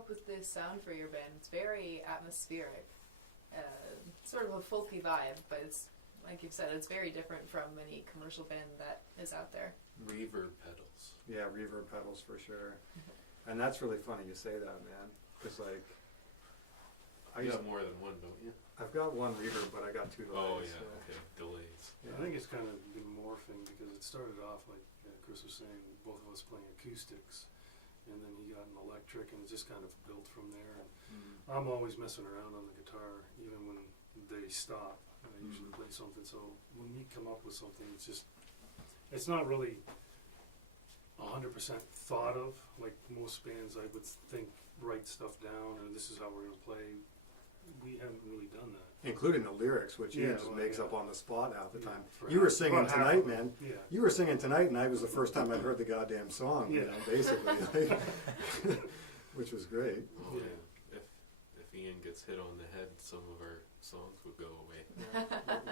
up with this sound for your band? It's very atmospheric, sort of a folky vibe, but it's, like you've said, it's very different from any commercial band that is out there. Reverb pedals. Yeah, reverb pedals for sure. And that's really funny you say that, man, because like You got more than one, don't you? I've got one reverb, but I got two delays. Oh yeah, okay, delays. Yeah. I think it's kind of been morphing because it started off like Chris was saying, both of us playing acoustics, and then he got an electric, and it just kind of built from there. And I'm always messing around on the guitar, even when they stop. I usually play something. So when we come up with something, it's not really 100% thought of. Like most bands, I would think, write stuff down, and this is how we're gonna play. We haven't really done that. Including the lyrics, which Ian just makes yeah. up on the spot half the time. For You were singing about half tonight, of it. man. Yeah. You were singing tonight, and that was the first time I'd heard the goddamn song, you Yeah. know, basically, like, which was great. Oh, Yeah. yeah. If Ian gets hit on the head, some of our songs would go away.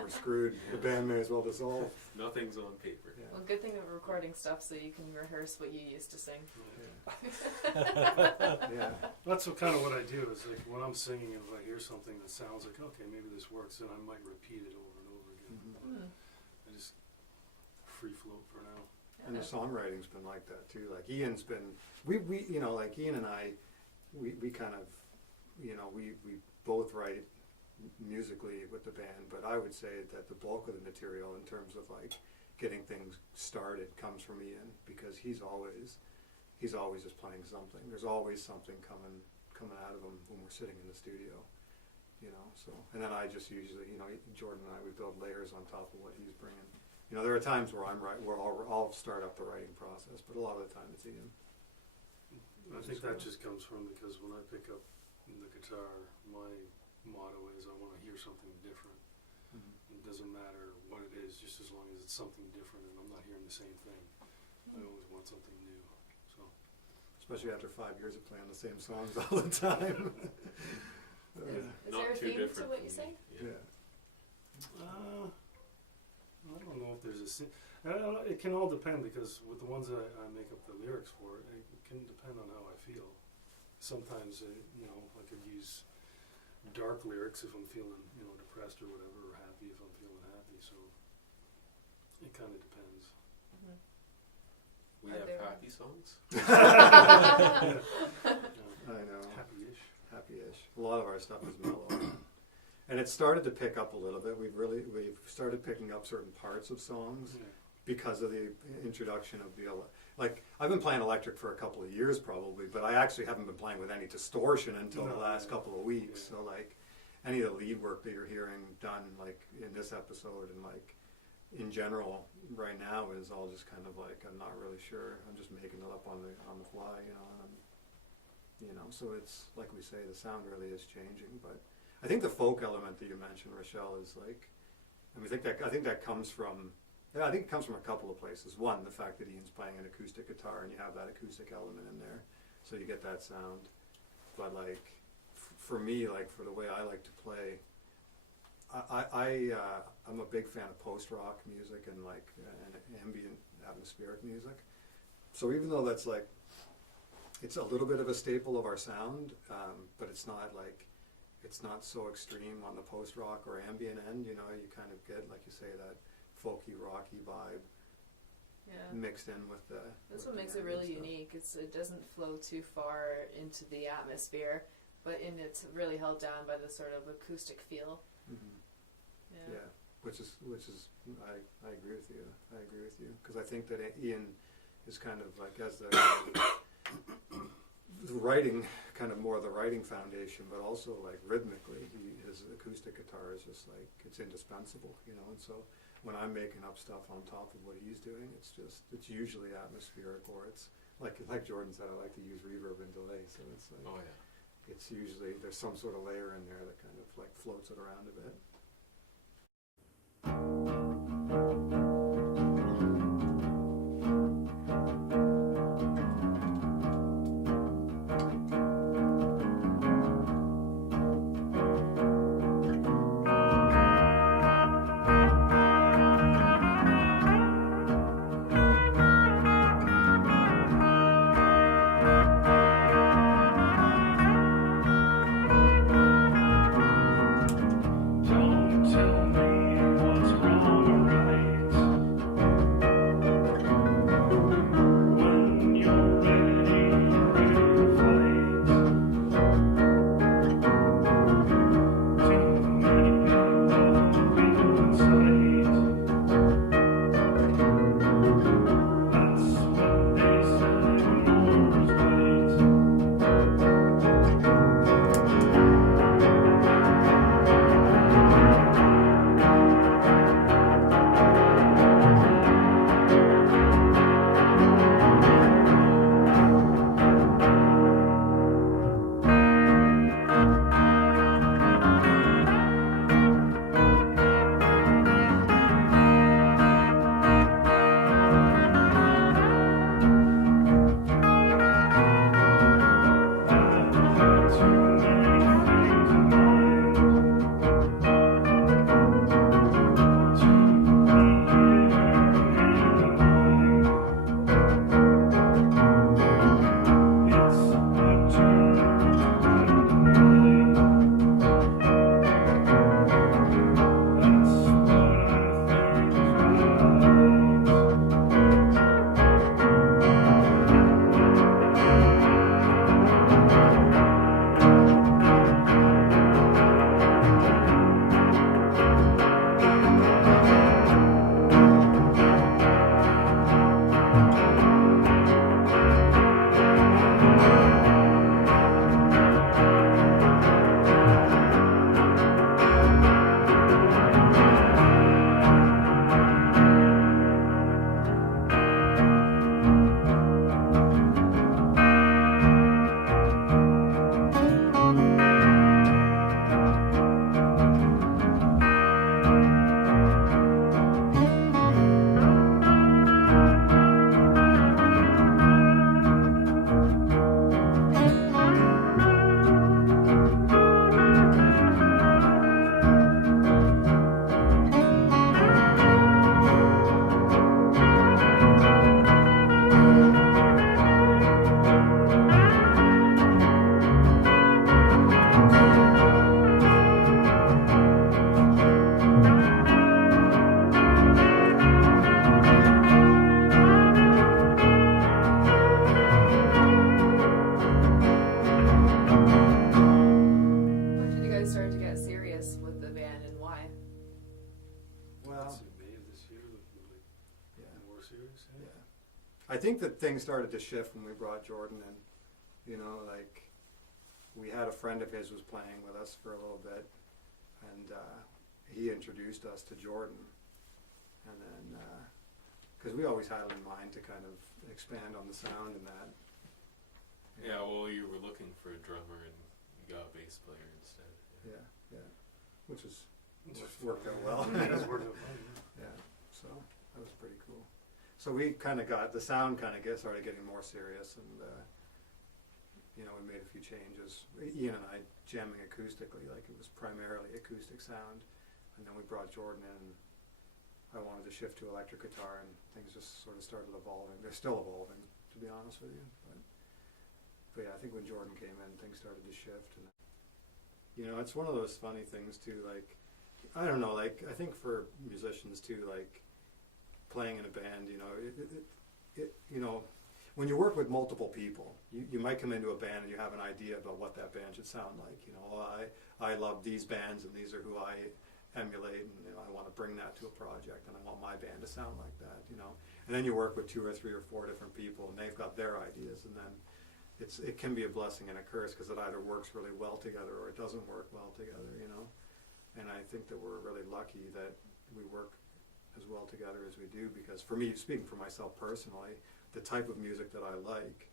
We're screwed. The band may as well dissolve. Nothing's on paper. Yeah. Well, good thing that we're recording stuff so you can rehearse what you used to sing. Yeah. That's kind of what I do. Is like when I'm singing, if I hear something that sounds like, okay, maybe this works, then I might repeat it over and over again. Mm. I just free float for now. And the songwriting's been like that too. Like Ian's been, we you know, like Ian and I, we kind of, you know, we both write musically with the band, but I would say that the bulk of the material in terms of like getting things started comes from Ian, because he's always just playing something. There's always something coming out of him when we're sitting in the studio, you know. So, and then I just usually, you know, Jordan and I, we build layers on top of what he's bringing. You know, there are times where I'll start up the writing process, but a lot of the time it's Ian. I think that just comes from because when I pick up the guitar, my motto is I want to hear something different. It doesn't matter what it is, just as long as it's something different and I'm not hearing the same thing. I always want something new. So, Especially after 5 years of playing the same songs all the time. Is Not there a too theme to different what you from sing? me. Yeah. I don't know if there's it can all depend because with the ones that I make up the lyrics for, it can depend on how I feel. Sometimes, you know, I could use dark lyrics if I'm feeling, you know, depressed or whatever, or happy if I'm feeling happy. So it kind of depends. We Are have there- happy songs. I know. Happy-ish. Happy-ish. A lot of our stuff is mellow. And it started to pick up a little bit. We've started picking up certain parts of songs Yeah. because of the introduction of the, like, I've been playing electric for a couple of years probably, but I actually haven't been playing with any distortion until the last couple of weeks. Yeah. So like, any of the lead work that you're hearing done, like in this episode and like in general right now, is all just kind of like, I'm not really sure. I'm just making it up on the fly, you know. And so it's like we say, the sound really is changing. But I think the folk element that you mentioned, Rachelle, is like, I think that comes from. Yeah, I think it comes from a couple of places. One, the fact that Ian's playing an acoustic guitar and you have that acoustic element in there, so you get that sound. But like, for me, like for the way I like to play, I'm a big fan of post-rock music and like ambient atmospheric music. So even though that's like, it's a little bit of a staple of our sound, but it's not so extreme on the post-rock or ambient end. You know, you kind of get, like you say, that folky, rocky vibe mixed in with the. That's what makes it really unique. It doesn't flow too far into the atmosphere, but it's really held down by the sort of acoustic feel. Yeah, which is I agree with you. Because I think that Ian is kind of like, as the writing, kind of more of the writing foundation, but also like rhythmically, his acoustic guitar is just like, it's indispensable, you know. And so when I'm making up stuff on top of what he's doing, it's usually atmospheric, or it's like Jordan said, I like to use reverb and delay, so it's like, it's usually, there's some sort of layer in there that kind of like floats it around a bit. I think that things started to shift when we brought Jordan in. You know, like we had a friend of his was playing with us for a little bit, and he introduced us to Jordan, and then because we always had it in mind to kind of expand on the sound and that. Yeah, well, you were looking for a drummer and you got a bass player instead. Yeah, which was worked out well. It has worked out fine. Yeah, so that was pretty cool. So we kind of got the sound started getting more serious, and you know, we made a few changes. Ian and I jamming acoustically, like it was primarily acoustic sound, and then we brought Jordan in. I wanted to shift to electric guitar, and things just sort of started evolving. They're still evolving, to be honest with you. But yeah, I think when Jordan came in, things started to shift. And you know, it's one of those funny things too. Like, I don't know. Like, I think for musicians too, like playing in a band, you know, you know, when you work with multiple people, you might come into a band and you have an idea about what that band should sound like. You know, I love these bands and these are who I emulate, and you know, I want to bring that to a project, and I want my band to sound like that. You know, and then you work with 2 or 3 or 4 different people, and they've got their ideas, and then it can be a blessing and a curse because it either works really well together or it doesn't work well together. You know, and I think that we're really lucky that we work as well together as we do, because for me, speaking for myself personally, the type of music that I like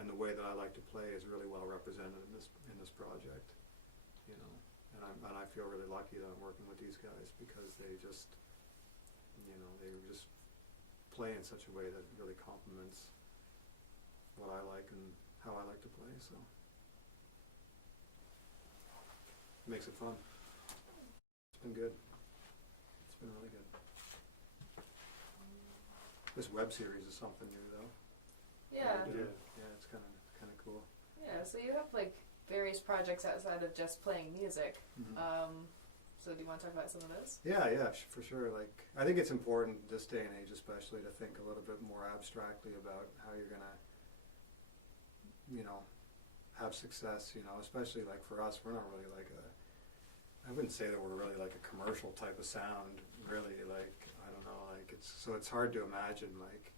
and the way that I like to play is really well represented in this project, you know. And I feel really lucky that I'm working with these guys because they just, you know, they just play in such a way that really complements what I like and how I like to play. So it makes it fun. It's been good. It's been really good. This web series is something new, though. Yeah. Yeah, it's kind of cool. Yeah, so you have like various projects outside of just playing music. Mm-hmm. So do you want to talk about some of those? Yeah, for sure. Like, I think it's important this day and age, especially, to think a little bit more abstractly about how you're gonna, you know, have success. You know, especially like for us, we're not really like I wouldn't say that we're really like a commercial type of sound. Really, like, I don't know, like it's hard to imagine, like,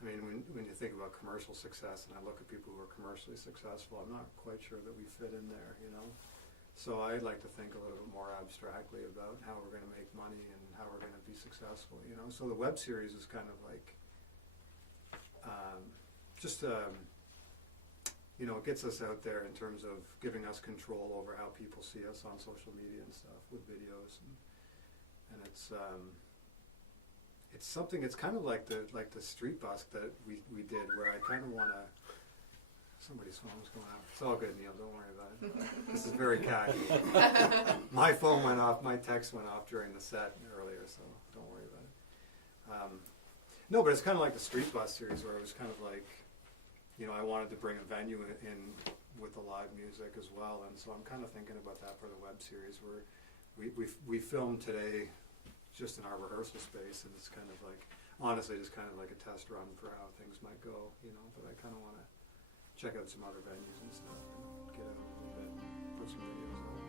I mean, when you think about commercial success, and I look at people who are commercially successful, I'm not quite sure that we fit in there, you know. So I'd like to think a little bit more abstractly about how we're going to make money and how we're going to be successful, you know. So the web series is kind of like, you know, it gets us out there in terms of giving us control over how people see us on social media and stuff with videos, and it's something. It's kind of like the street bus that we did, where I kind of want to. Somebody's phone's going off. It's all good, Neil. Don't worry about it. This is very khaki. My phone went off. My text went off during the set earlier, so don't worry about it. No, but it's kind of like the street bus series, where it was kind of like, you know, I wanted to bring a venue in with the live music as well, and so I'm kind of thinking about that for the web series, where we filmed today just in our rehearsal space, and it's kind of like, honestly, just kind of like a test run for how things might go, you know, but I kind of want to check out some other venues and stuff and get out a little bit, put some videos out.